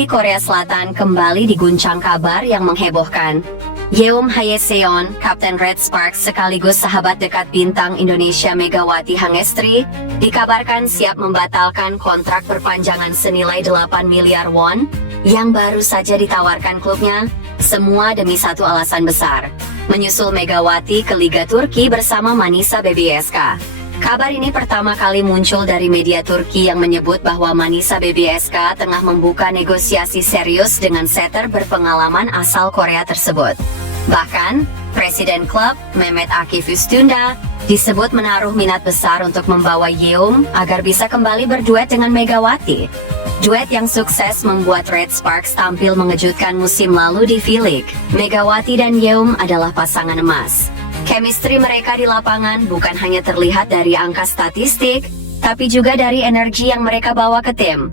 Voli Korea Selatan kembali diguncang kabar yang menghebohkan. Yeom Haeseon, Kapten Red Sparks sekaligus sahabat dekat bintang Indonesia Megawati Hangestri, dikabarkan siap membatalkan kontrak perpanjangan senilai 8 miliar won yang baru saja ditawarkan klubnya, semua demi satu alasan besar, menyusul Megawati ke Liga Turki bersama Manisa BBSK. Kabar ini pertama kali muncul dari media Turki yang menyebut bahwa Manisa BBSK tengah membuka negosiasi serius dengan setter berpengalaman asal Korea tersebut. Bahkan, Presiden klub, Mehmet Akif Üstünda, disebut menaruh minat besar untuk membawa Yeom agar bisa kembali berduet dengan Megawati. Duet yang sukses membuat Red Sparks tampil mengejutkan musim lalu di V-League. Megawati dan Yeom adalah pasangan emas. Chemistry mereka di lapangan bukan hanya terlihat dari angka statistik, tapi juga dari energi yang mereka bawa ke tim.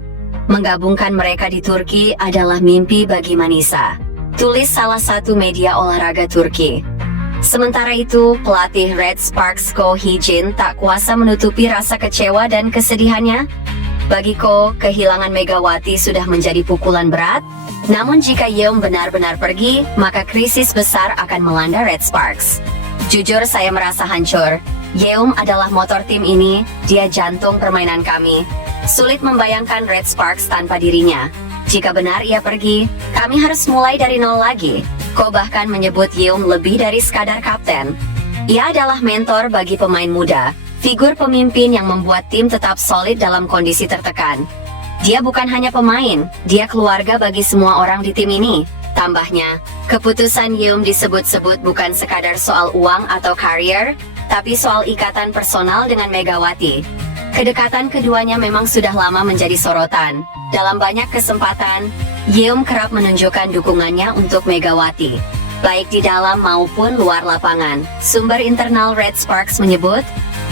Menggabungkan mereka di Turki adalah mimpi bagi Manisa, tulis salah satu media olahraga Turki. Sementara itu, pelatih Red Sparks Ko Hee-jin tak kuasa menutupi rasa kecewa dan kesedihannya. Bagi Ko, kehilangan Megawati sudah menjadi pukulan berat, namun jika Yeom benar-benar pergi, maka krisis besar akan melanda Red Sparks. Jujur saya merasa hancur. Yeom adalah motor tim ini, dia jantung permainan kami. Sulit membayangkan Red Sparks tanpa dirinya. Jika benar ia pergi, kami harus mulai dari nol lagi. Ko bahkan menyebut Yeom lebih dari sekadar kapten. Ia adalah mentor bagi pemain muda, figur pemimpin yang membuat tim tetap solid dalam kondisi tertekan. Dia bukan hanya pemain, dia keluarga bagi semua orang di tim ini. Tambahnya, keputusan Yeom disebut-sebut bukan sekadar soal uang atau karier, tapi soal ikatan personal dengan Megawati. Kedekatan keduanya memang sudah lama menjadi sorotan. Dalam banyak kesempatan, Yeom kerap menunjukkan dukungannya untuk Megawati, baik di dalam maupun luar lapangan. Sumber internal Red Sparks menyebut,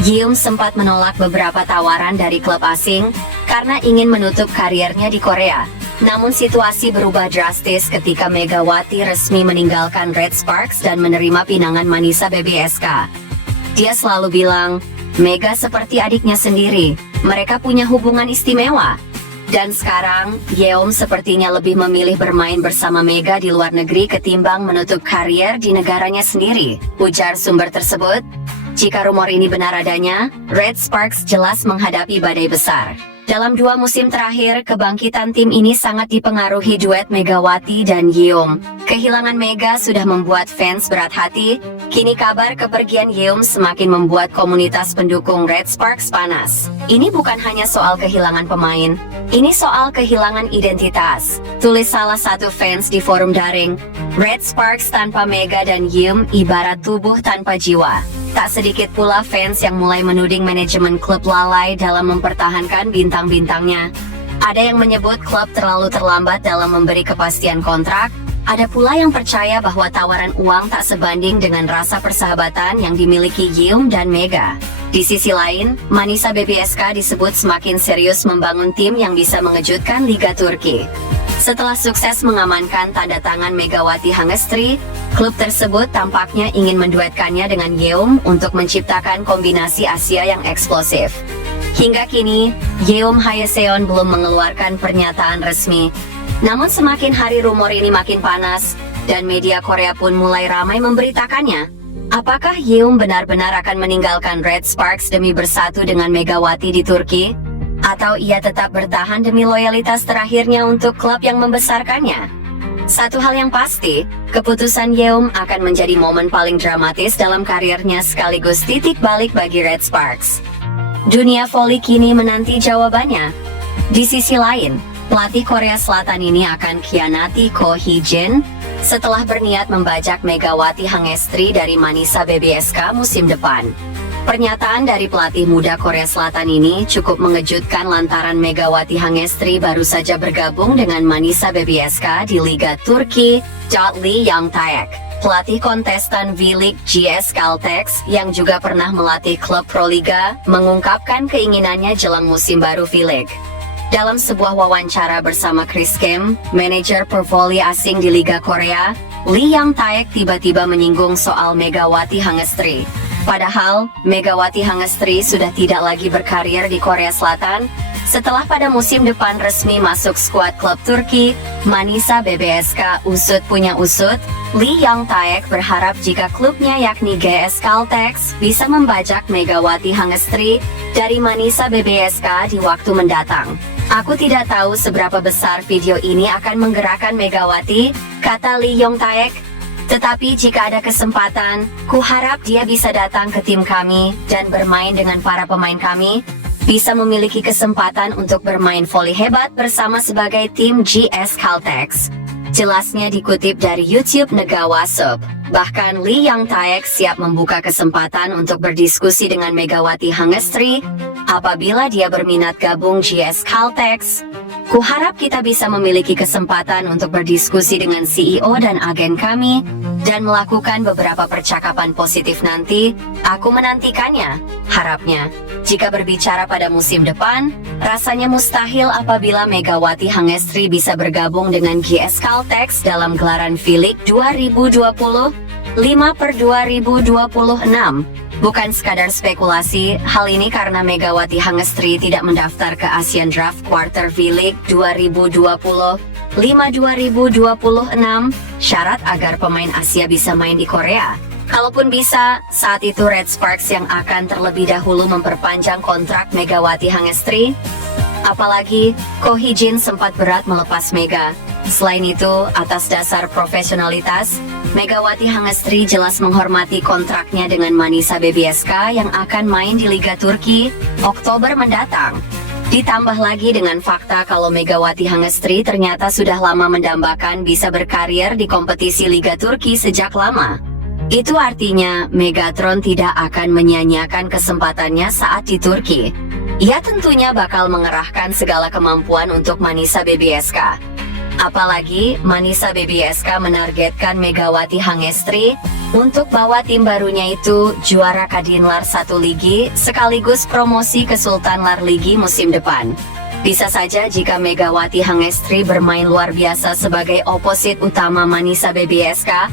Yeom sempat menolak beberapa tawaran dari klub asing karena ingin menutup kariernya di Korea. Namun situasi berubah drastis ketika Megawati resmi meninggalkan Red Sparks dan menerima pinangan Manisa BBSK. Dia selalu bilang, Mega seperti adiknya sendiri, mereka punya hubungan istimewa. Dan sekarang, Yeom sepertinya lebih memilih bermain bersama Mega di luar negeri ketimbang menutup karier di negaranya sendiri, ujar sumber tersebut. Jika rumor ini benar adanya, Red Sparks jelas menghadapi badai besar. Dalam 2 musim terakhir, kebangkitan tim ini sangat dipengaruhi duet Megawati dan Yeom. Kehilangan Mega sudah membuat fans berat hati, kini kabar kepergian Yeom semakin membuat komunitas pendukung Red Sparks panas. Ini bukan hanya soal kehilangan pemain, ini soal kehilangan identitas, tulis salah satu fans di forum daring. Red Sparks tanpa Mega dan Yeom ibarat tubuh tanpa jiwa. Tak sedikit pula fans yang mulai menuding manajemen klub lalai dalam mempertahankan bintang-bintangnya. Ada yang menyebut klub terlalu terlambat dalam memberi kepastian kontrak, ada pula yang percaya bahwa tawaran uang tak sebanding dengan rasa persahabatan yang dimiliki Yeom dan Mega. Di sisi lain, Manisa BBSK disebut semakin serius membangun tim yang bisa mengejutkan Liga Turki. Setelah sukses mengamankan tanda tangan Megawati Hangestri, klub tersebut tampaknya ingin menduetkannya dengan Yeom untuk menciptakan kombinasi Asia yang eksplosif. Hingga kini, Yeom Haeseon belum mengeluarkan pernyataan resmi. Namun semakin hari rumor ini makin panas, dan media Korea pun mulai ramai memberitakannya. Apakah Yeom benar-benar akan meninggalkan Red Sparks demi bersatu dengan Megawati di Turki? Atau ia tetap bertahan demi loyalitas terakhirnya untuk klub yang membesarkannya? Satu hal yang pasti, keputusan Yeom akan menjadi momen paling dramatis dalam karirnya sekaligus titik balik bagi Red Sparks. Dunia voli kini menanti jawabannya. Di sisi lain, pelatih Korea Selatan ini akan khianati Ko Hee-jin setelah berniat membajak Megawati Hangestri dari Manisa BBSK musim depan. Pernyataan dari pelatih muda Korea Selatan ini cukup mengejutkan lantaran Megawati Hangestri baru saja bergabung dengan Manisa BBSK di Liga Turki. Lee Yang Taek, pelatih kontestan V-League GS Caltex yang juga pernah melatih klub Proliga, mengungkapkan keinginannya jelang musim baru V-League. Dalam sebuah wawancara bersama Chris Kim, manajer pervoli asing di Liga Korea, Lee Yang Taek tiba-tiba menyinggung soal Megawati Hangestri. Padahal, Megawati Hangestri sudah tidak lagi berkarir di Korea Selatan, Setelah pada musim depan resmi masuk skuad klub Turki, Manisa BBSK usut punya usut, Lee Yong Taek berharap jika klubnya yakni GS Caltex bisa membajak Megawati Hangestri dari Manisa BBSK di waktu mendatang. Aku tidak tahu seberapa besar video ini akan menggerakkan Megawati, kata Lee Yong Taek. Tetapi jika ada kesempatan, kuharap dia bisa datang ke tim kami dan bermain dengan para pemain kami, bisa memiliki kesempatan untuk bermain voli hebat bersama sebagai tim GS Caltex. Jelasnya dikutip dari YouTube Negawa Sub. Bahkan Lee Yong Taek siap membuka kesempatan untuk berdiskusi dengan Megawati Hangestri apabila dia berminat gabung GS Caltex. Kuharap kita bisa memiliki kesempatan untuk berdiskusi dengan CEO dan agen kami dan melakukan beberapa percakapan positif nanti. Aku menantikannya, harapnya. Jika berbicara pada musim depan, rasanya mustahil apabila Megawati Hangestri bisa bergabung dengan GS Caltex dalam gelaran V-League 2020 5/2026. Bukan sekadar spekulasi, hal ini karena Megawati Hangestri tidak mendaftar ke Asian Draft Quarter V-League 2020 5/2026, syarat agar pemain Asia bisa main di Korea. Kalaupun bisa, saat itu Red Sparks yang akan terlebih dahulu memperpanjang kontrak Megawati Hangestri. Apalagi, Ko Hee-jin sempat berat melepas Mega. Selain itu, atas dasar profesionalitas, Megawati Hangestri jelas menghormati kontraknya dengan Manisa BBSK yang akan main di Liga Turki Oktober mendatang. Ditambah lagi dengan fakta kalau Megawati Hangestri ternyata sudah lama mendambakan bisa berkarir di kompetisi Liga Turki sejak lama. Itu artinya Megatron tidak akan menyia-nyiakan kesempatannya saat di Turki. Ia tentunya bakal mengerahkan segala kemampuan untuk Manisa BBSK. Apalagi Manisa BBSK menargetkan Megawati Hangestri untuk bawa tim barunya itu juara Kadinlar 1 Ligi sekaligus promosi ke Sultanlar Ligi musim depan. Bisa saja jika Megawati Hangestri bermain luar biasa sebagai oposit utama Manisa BBSK,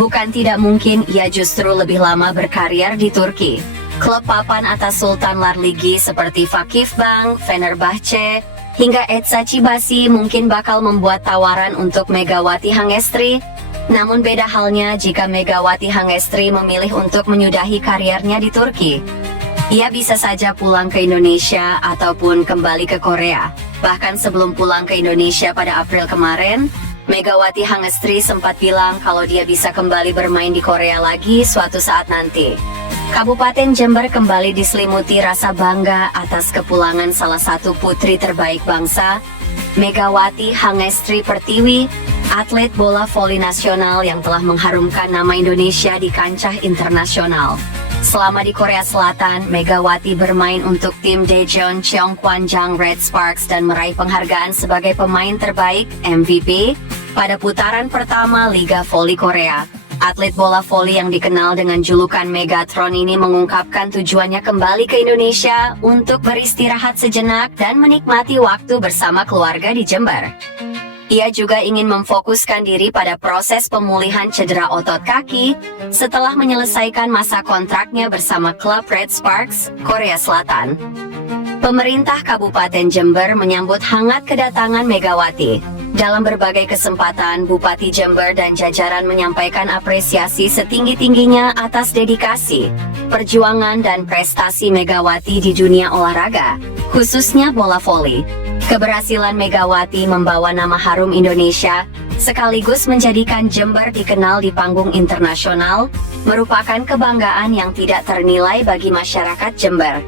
bukan tidak mungkin ia justru lebih lama berkarir di Turki. Klub papan atas Sultanlar Ligi seperti Vakifbank, Fenerbahce, hingga Eczacıbaşı mungkin bakal membuat tawaran untuk Megawati Hangestri. Namun beda halnya jika Megawati Hangestri memilih untuk menyudahi karirnya di Turki. Ia bisa saja pulang ke Indonesia ataupun kembali ke Korea. Bahkan sebelum pulang ke Indonesia pada April kemarin, Megawati Hangestri sempat bilang kalau dia bisa kembali bermain di Korea lagi suatu saat nanti. Kabupaten Jember kembali diselimuti rasa bangga atas kepulangan salah satu putri terbaik bangsa, Megawati Hangestri Pertiwi, atlet bola voli nasional yang telah mengharumkan nama Indonesia di kancah internasional. Selama di Korea Selatan, Megawati bermain untuk tim Daejeon Cheongkwanjang Red Sparks dan meraih penghargaan sebagai pemain terbaik (MVP) pada putaran pertama Liga Voli Korea. Atlet bola voli yang dikenal dengan julukan Megatron ini mengungkapkan tujuannya kembali ke Indonesia untuk beristirahat sejenak dan menikmati waktu bersama keluarga di Jember. Ia juga ingin memfokuskan diri pada proses pemulihan cedera otot kaki setelah menyelesaikan masa kontraknya bersama klub Red Sparks, Korea Selatan. Pemerintah Kabupaten Jember menyambut hangat kedatangan Megawati. Dalam berbagai kesempatan, Bupati Jember dan jajaran menyampaikan apresiasi setinggi-tingginya atas dedikasi, perjuangan dan prestasi Megawati di dunia olahraga, khususnya bola voli. Keberhasilan Megawati membawa nama harum Indonesia, sekaligus menjadikan Jember dikenal di panggung internasional, merupakan kebanggaan yang tidak ternilai bagi masyarakat Jember.